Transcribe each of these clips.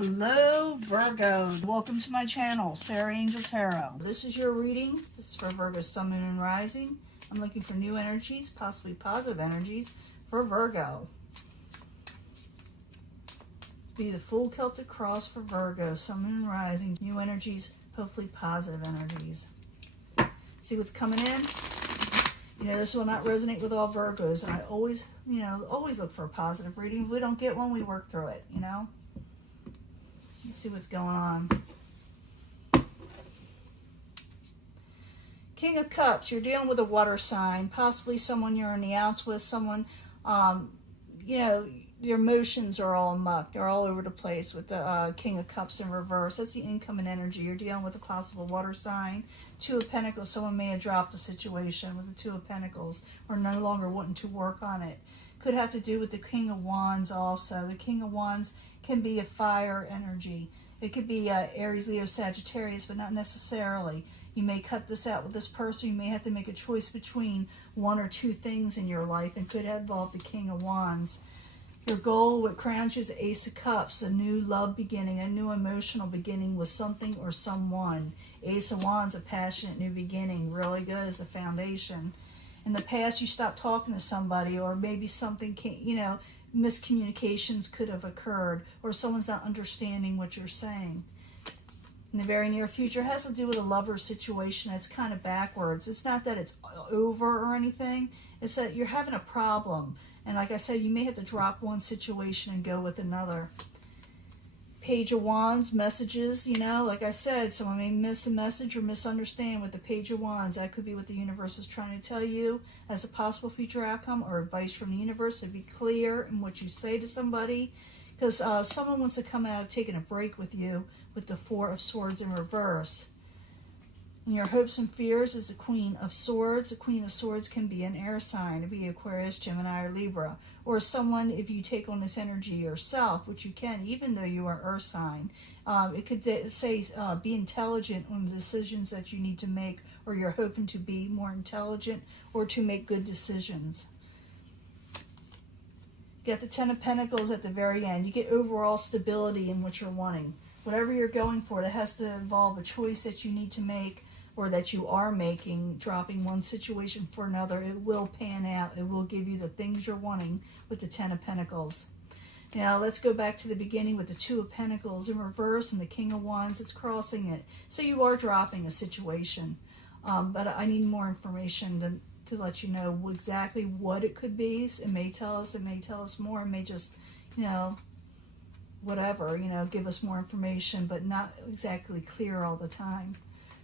Hello Virgo, welcome to my channel, Sarah Angel Tarot. This is your reading. This is for Virgo Sun, Moon, and Rising. I'm looking for new energies, possibly positive energies for Virgo. Be the full Celtic cross for Virgo, Sun, Moon, and Rising. New energies, hopefully positive energies. See what's coming in? You know, this will not resonate with all Virgos, and I always, always look for a positive reading. If we don't get one, we work through it, Let's see what's going on. King of Cups, you're dealing with a water sign, possibly someone you're in the outs with, someone, your emotions are all mucked. They're all over the place with the King of Cups in reverse. That's the incoming energy. You're dealing with a possible water sign. Two of Pentacles, someone may have dropped the situation with the Two of Pentacles or no longer wanting to work on it. Could have to do with the King of Wands also. The King of Wands can be a fire energy. It could be Aries, Leo, Sagittarius, but not necessarily. You may cut this out with this person. You may have to make a choice between one or two things in your life and could involve the King of Wands. Your goal, what crowns you, is Ace of Cups, a new love beginning, a new emotional beginning with something or someone. Ace of Wands, a passionate new beginning, really good as a foundation. In the past, you stopped talking to somebody, or maybe something, miscommunications could have occurred, or someone's not understanding what you're saying. In the very near future, it has to do with a lover situation that's kind of backwards. It's not that it's over or anything. It's that you're having a problem. And like I said, you may have to drop one situation and go with another. Page of Wands, messages, like I said, someone may miss a message or misunderstand with the Page of Wands. That could be what the universe is trying to tell you as a possible future outcome or advice from the universe. So be clear in what you say to somebody, because someone wants to come out of taking a break with you with the Four of Swords in reverse. And your hopes and fears is the Queen of Swords. The Queen of Swords can be an air sign. It could be Aquarius, Gemini, or Libra. Or someone, if you take on this energy yourself, which you can, even though you are earth sign. It could say be intelligent on the decisions that you need to make, or you're hoping to be more intelligent or to make good decisions. You get the Ten of Pentacles at the very end. You get overall stability in what you're wanting. Whatever you're going for, that has to involve a choice that you need to make, or that you are making, dropping one situation for another. It will pan out. It will give you the things you're wanting with the Ten of Pentacles. Now, let's go back to the beginning with the Two of Pentacles in reverse and the King of Wands. It's crossing it. So you are dropping a situation. But I need more information to let you know exactly what it could be. It may tell us more. It may just, whatever, give us more information, but not exactly clear all the time.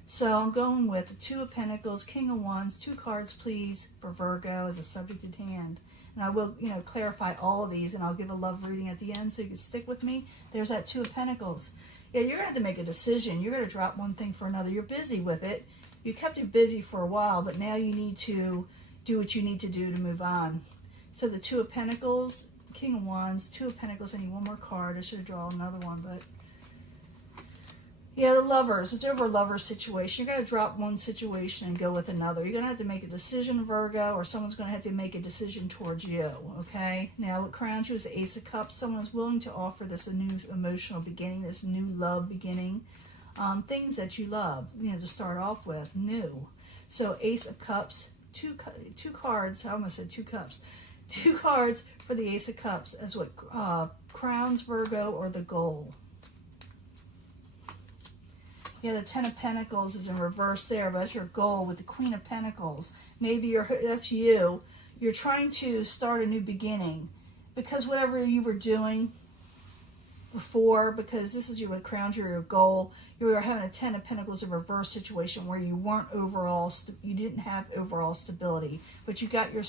So I'm going with the Two of Pentacles, King of Wands, 2 cards please for Virgo as a subject at hand. And I will, clarify all of these, and I'll give a love reading at the end so you can stick with me. There's that Two of Pentacles. Yeah, you're going to have to make a decision. You're going to drop one thing for another. You're busy with it. You kept it busy for a while, but now you need to do what you need to do to move on. So the Two of Pentacles, King of Wands, Two of Pentacles. I need one more card. I should have drawn another one, but... yeah, the Lovers. It's over a lover situation. You're going to drop one situation and go with another. You're going to have to make a decision, Virgo, or someone's going to have to make a decision towards you, okay? Now, what crowns you is the Ace of Cups. Someone is willing to offer this a new emotional beginning, this new love beginning. Things that you love, to start off with, new. So, Ace of Cups, two cards. I almost said 2 cups. 2 cards for the Ace of Cups as what crowns Virgo or the goal. Yeah, the Ten of Pentacles is in reverse there, but that's your goal with the Queen of Pentacles. Maybe that's you. You're trying to start a new beginning because whatever you were doing before, because this is what crowns your goal, you were having a Ten of Pentacles in reverse situation where you weren't you didn't have overall stability, but you got your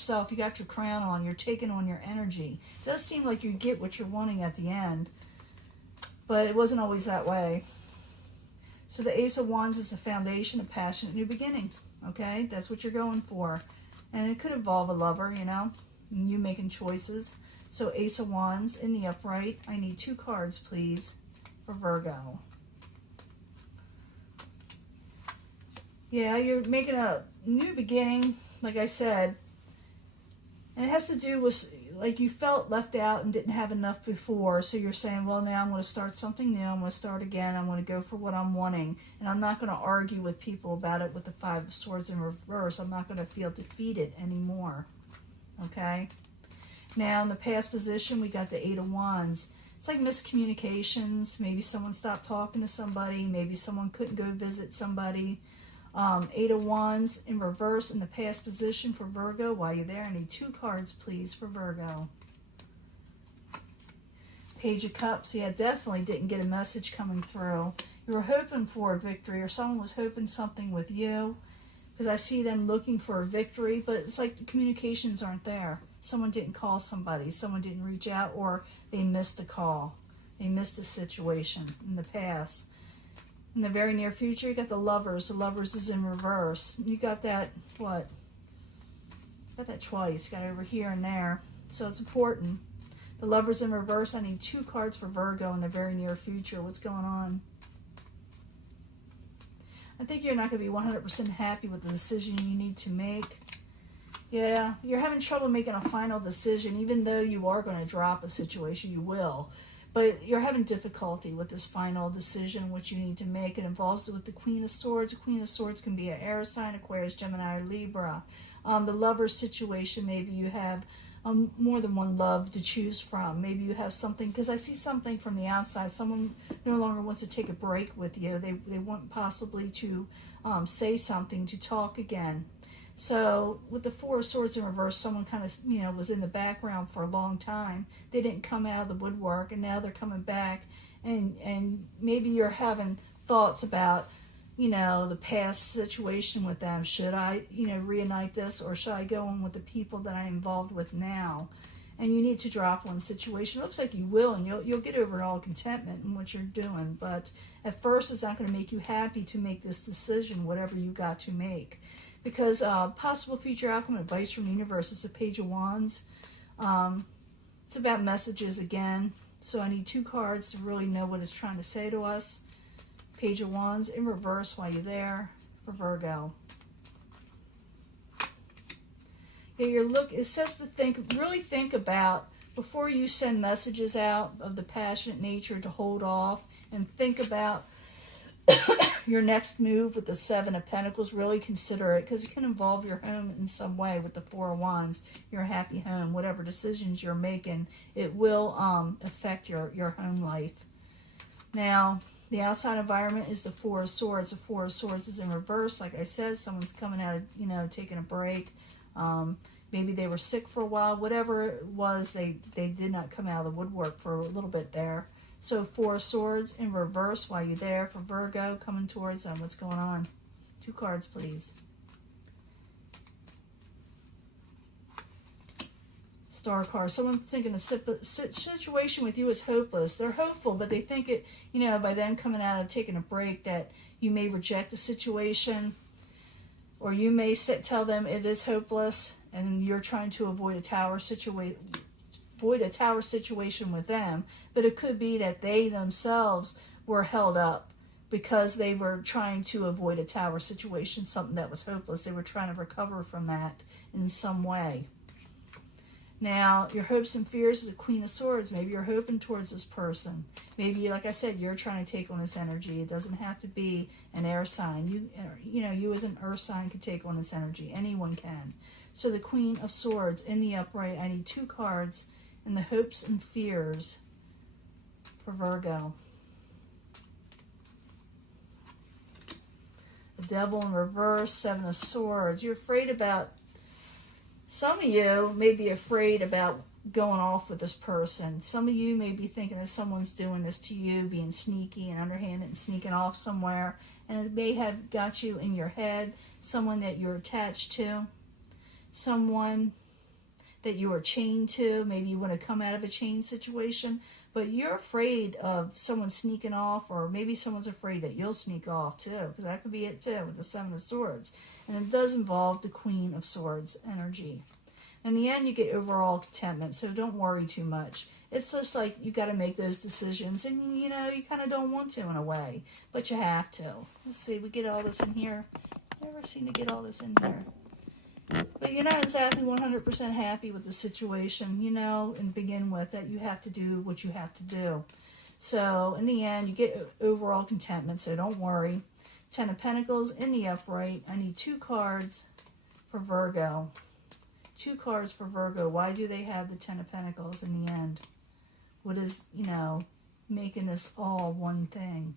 crown on, you're taking on your energy. It does seem like you get what you're wanting at the end, but it wasn't always that way. So the Ace of Wands is the foundation, a passionate new beginning, okay? That's what you're going for. And it could involve a lover, you making choices. So Ace of Wands in the upright. I need 2 cards, please, for Virgo. Yeah, you're making a new beginning. Like I said, And it has to do with, like, you felt left out and didn't have enough before. So you're saying, well, now I'm going to start something new. I'm going to start again. I'm going to go for what I'm wanting. And I'm not going to argue with people about it with the Five of Swords in reverse. I'm not going to feel defeated anymore. Okay? Now, in the past position, we got the Eight of Wands. It's like miscommunications. Maybe someone stopped talking to somebody. Maybe someone couldn't go visit somebody. Eight of Wands in reverse in the past position for Virgo. While you're there, I need 2 cards, please, for Virgo. Page of Cups. Yeah, definitely didn't get a message coming through. You were hoping for a victory, or someone was hoping something with you, because I see them looking for a victory, but it's like the communications aren't there. Someone didn't call somebody. Someone didn't reach out, or they missed a call. They missed a situation in the past. In the very near future, you got the Lovers. The Lovers is in reverse. You got that, what? Got that twice. Got it over here and there. So it's important. The Lovers in reverse. I need 2 cards for Virgo in the very near future. What's going on? I think you're not going to be 100% happy with the decision you need to make. Yeah, you're having trouble making a final decision, even though you are going to drop a situation. You will. But you're having difficulty with this final decision, which you need to make. It involves with the Queen of Swords. The Queen of Swords can be an air sign, Aquarius, Gemini, or Libra. The lover situation, maybe you have more than one love to choose from. Maybe you have something, because I see something from the outside. Someone no longer wants to take a break with you. They want possibly to say something, to talk again. So with the Four of Swords in reverse, someone kind of, was in the background for a long time. They didn't come out of the woodwork, and now they're coming back. And maybe you're having thoughts about, the past situation with them. Should I, reunite this, or should I go on with the people that I'm involved with now? And you need to drop one situation. It looks like you will, and you'll get over all contentment in what you're doing. But at first, it's not going to make you happy to make this decision, whatever you got to make. Because possible future outcome advice from the universe is a Page of Wands. It's about messages again. So I need 2 cards to really know what it's trying to say to us. Page of Wands in reverse while you're there for Virgo. Yeah, it says to really think about, before you send messages out of the passionate nature, to hold off and think about your next move with the Seven of Pentacles. Really consider it, because it can involve your home in some way with the Four of Wands, your happy home. Whatever decisions you're making, it will affect your home life. Now, the outside environment is the Four of Swords. The Four of Swords is in reverse. Like I said, someone's coming out of, taking a break. Maybe they were sick for a while. Whatever it was, they did not come out of the woodwork for a little bit there. So 4 of Swords in reverse while you're there for Virgo, coming towards them. What's going on? 2 cards, please. Star card. Someone thinking a situation with you is hopeless. They're hopeful, but they think it, by them coming out and taking a break, that you may reject the situation, or you may tell them it is hopeless, and you're trying to avoid a tower situation with them. But it could be that they themselves were held up because they were trying to avoid a tower situation, something that was hopeless. They were trying to recover from that in some way. Now, your hopes and fears is a Queen of Swords. Maybe you're hoping towards this person. Maybe, like I said, you're trying to take on this energy. It doesn't have to be an air sign. You as an earth sign could take on this energy. Anyone can. So the Queen of Swords in the upright. I need 2 cards in the hopes and fears for Virgo. The Devil in reverse, 7 of Swords. You're afraid about, some of you may be afraid about going off with this person. Some of you may be thinking that someone's doing this to you, being sneaky and underhanded and sneaking off somewhere. And it may have got you in your head, someone that you're attached to, someone that you are chained to. Maybe you want to come out of a chain situation, but you're afraid of someone sneaking off, or maybe someone's afraid that you'll sneak off too, because that could be it too with the 7 of Swords. And it does involve the Queen of Swords energy. In the end, you get overall contentment, so don't worry too much. It's just like you got to make those decisions, and you kind of don't want to in a way, but you have to. Let's see, we get all this in here. Never seem to get all this in here. But you're not exactly 100% happy with the situation, you know, and begin with that you have to do what you have to do. So in the end, you get overall contentment, so don't worry. 10 of Pentacles in the upright. I need 2 cards for Virgo. 2 cards for Virgo. Why do they have the 10 of Pentacles in the end? What is, you know, making this all one thing?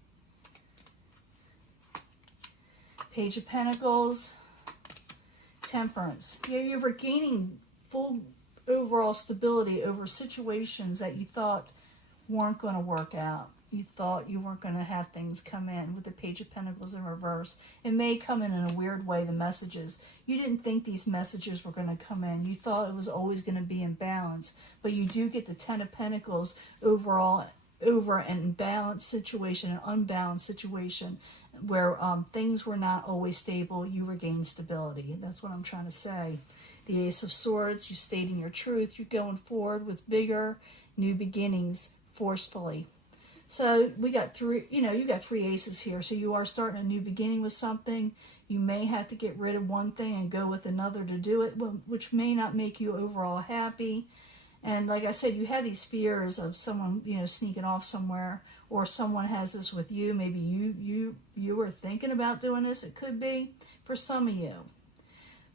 Page of Pentacles. Temperance. You're regaining full overall stability over situations that you thought weren't going to work out. You thought you weren't going to have things come in with the Page of Pentacles in reverse. It may come in a weird way, the messages. You didn't think these messages were going to come in. You thought it was always going to be in balance. But you do get the 10 of Pentacles overall over an imbalanced situation, an unbalanced situation, where things were not always stable. You regain stability. That's what I'm trying to say. The Ace of Swords, you're stating your truth. You're going forward with vigor, new beginnings, forcefully. So we got 3, you know, you got 3 aces here. So you are starting a new beginning with something. You may have to get rid of one thing and go with another to do it, which may not make you overall happy. And like I said, you have these fears of someone, you know, sneaking off somewhere, or someone has this with you. Maybe you were thinking about doing this. It could be for some of you.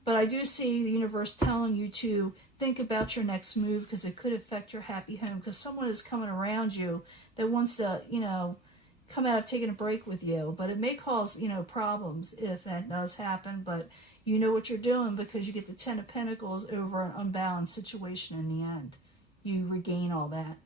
But I do see the universe telling you to think about your next move, because it could affect your happy home, because someone is coming around you that wants to, you know, come out of taking a break with you. But it may cause, you know, problems if that does happen. But you know what you're doing, because you get the 10 of Pentacles over an unbalanced situation in the end. You regain all that.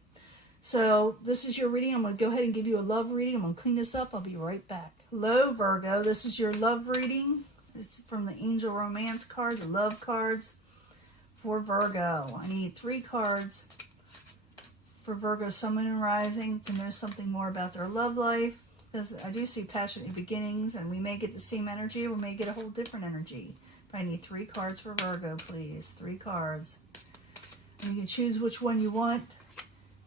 So this is your reading. I'm going to go ahead and give you a love reading. I'm going to clean this up. I'll be right back. Hello, Virgo. This is your love reading. This is from the Angel Romance card, the love cards for Virgo. I need 3 cards for Virgo, Sun, Moon, and Rising to know something more about their love life. Because I do see passionate beginnings, and we may get the same energy, or we may get a whole different energy. But I need 3 cards for Virgo, please. 3 cards. And you can choose which one you want.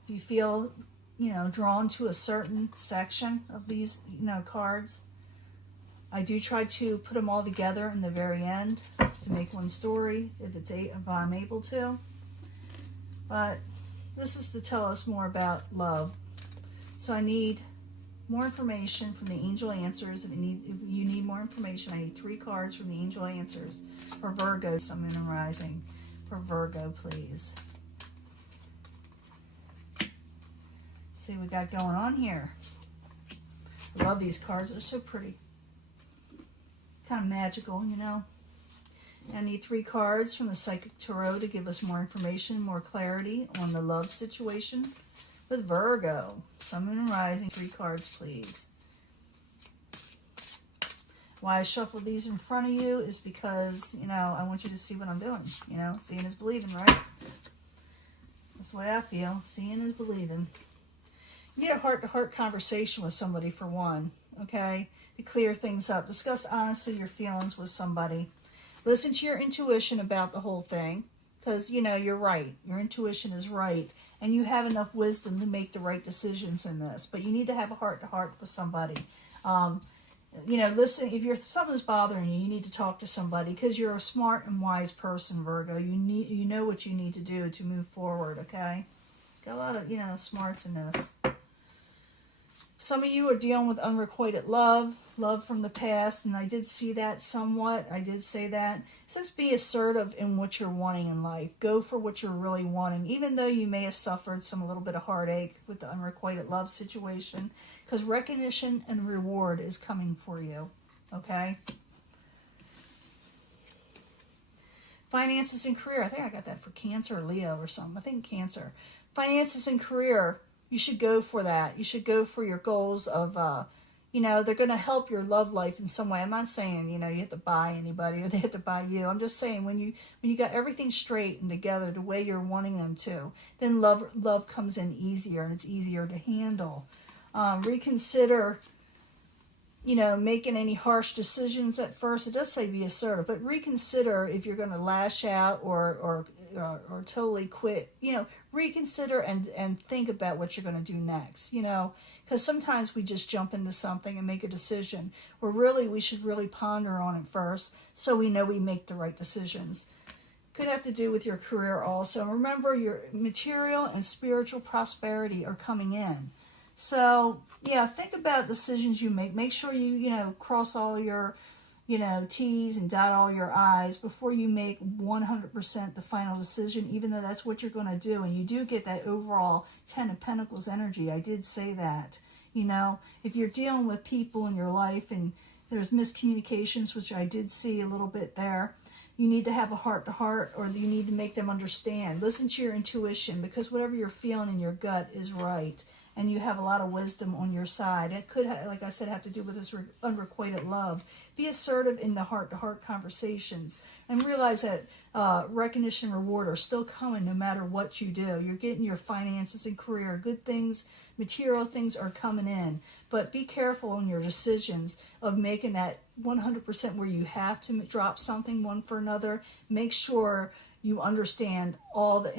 If you feel, you know, drawn to a certain section of these, you know, cards. I do try to put them all together in the very end to make one story, if I'm able to. But this is to tell us more about love. So I need more information from the Angel Answers. If you need more information, I need 3 cards from the Angel Answers for Virgo, Sun, Moon, and Rising. For Virgo, please. See what we got going on here. I love these cards. They're so pretty. Kind of magical, you know. I need 3 cards from the Psychic Tarot to give us more information, more clarity on the love situation with Virgo. Sun, Moon, and Rising. 3 cards, please. Why I shuffled these in front of you is because, you know, I want you to see what I'm doing. You know, seeing is believing, right? That's the way I feel. Seeing is believing. You need a heart-to-heart conversation with somebody, for one, okay? To clear things up. Discuss honestly your feelings with somebody. Listen to your intuition about the whole thing, because, you know, you're right. Your intuition is right, and you have enough wisdom to make the right decisions in this. But you need to have a heart-to-heart with somebody. You know, listen, if something's bothering you, you need to talk to somebody, because you're a smart and wise person, Virgo. You know what you need to do to move forward, okay? Got a lot of, you know, smarts in this. Some of you are dealing with unrequited love from the past, and I did see that somewhat. I did say that. It says be assertive in what you're wanting in life. Go for what you're really wanting, even though you may have suffered a little bit of heartache with the unrequited love situation, because recognition and reward is coming for you, okay? Finances and career. I think I got that for Cancer or Leo or something. I think Cancer. Finances and career. You should go for that. You should go for your goals of, you know, they're going to help your love life in some way. I'm not saying, you know, you have to buy anybody or they have to buy you. I'm just saying when you got everything straight and together the way you're wanting them to, then love comes in easier, and it's easier to handle. Reconsider, you know, making any harsh decisions at first. It does say be assertive, but reconsider if you're going to lash out or or totally quit. You know, reconsider and think about what you're going to do next, you know, because sometimes we just jump into something and make a decision where really we should really ponder on it first so we know we make the right decisions. Could have to do with your career also. Remember, your material and spiritual prosperity are coming in. So, yeah, think about decisions you make. Make sure you cross all your, T's and dot all your I's before you make 100% the final decision, even though that's what you're going to do. And you do get that overall 10 of Pentacles energy. I did say that. You know, if you're dealing with people in your life and there's miscommunications, which I did see a little bit there, you need to have a heart-to-heart, or you need to make them understand. Listen to your intuition, because whatever you're feeling in your gut is right. And you have a lot of wisdom on your side. It could, like I said, have to do with this unrequited love. Be assertive in the heart-to-heart conversations. And realize that recognition and reward are still coming no matter what you do. You're getting your finances and career. Good things, material things are coming in. But be careful in your decisions of making that 100% where you have to drop something one for another. Make sure you understand all the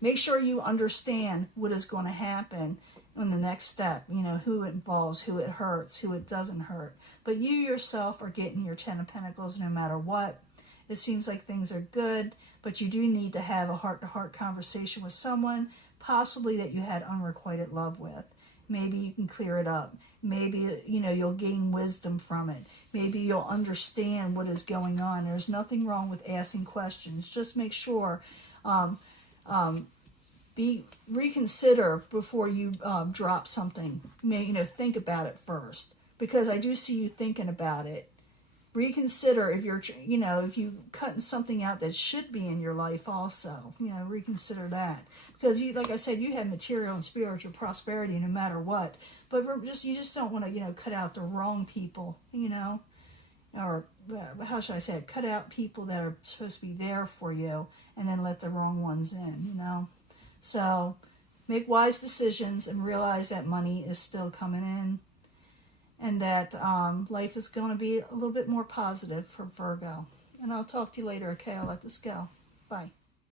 Make sure you understand what is going to happen on the next step. You know, who it involves, who it hurts, who it doesn't hurt. But you yourself are getting your 10 of Pentacles no matter what. It seems like things are good, but you do need to have a heart-to-heart conversation with someone, possibly that you had unrequited love with. Maybe you can clear it up. Maybe, you'll gain wisdom from it. Maybe you'll understand what is going on. There's nothing wrong with asking questions. Just make sure... reconsider before you drop something. Think about it first, because I do see you thinking about it. Reconsider if you're, if you cutting something out that should be in your life also. Reconsider that, because like I said, you have material and spiritual prosperity no matter what. But you just don't want to, cut out the wrong people, or how should I say it? Cut out people that are supposed to be there for you, and then let the wrong ones in, So make wise decisions and realize that money is still coming in, and that life is going to be a little bit more positive for Virgo. And I'll talk to you later, okay? I'll let this go. Bye.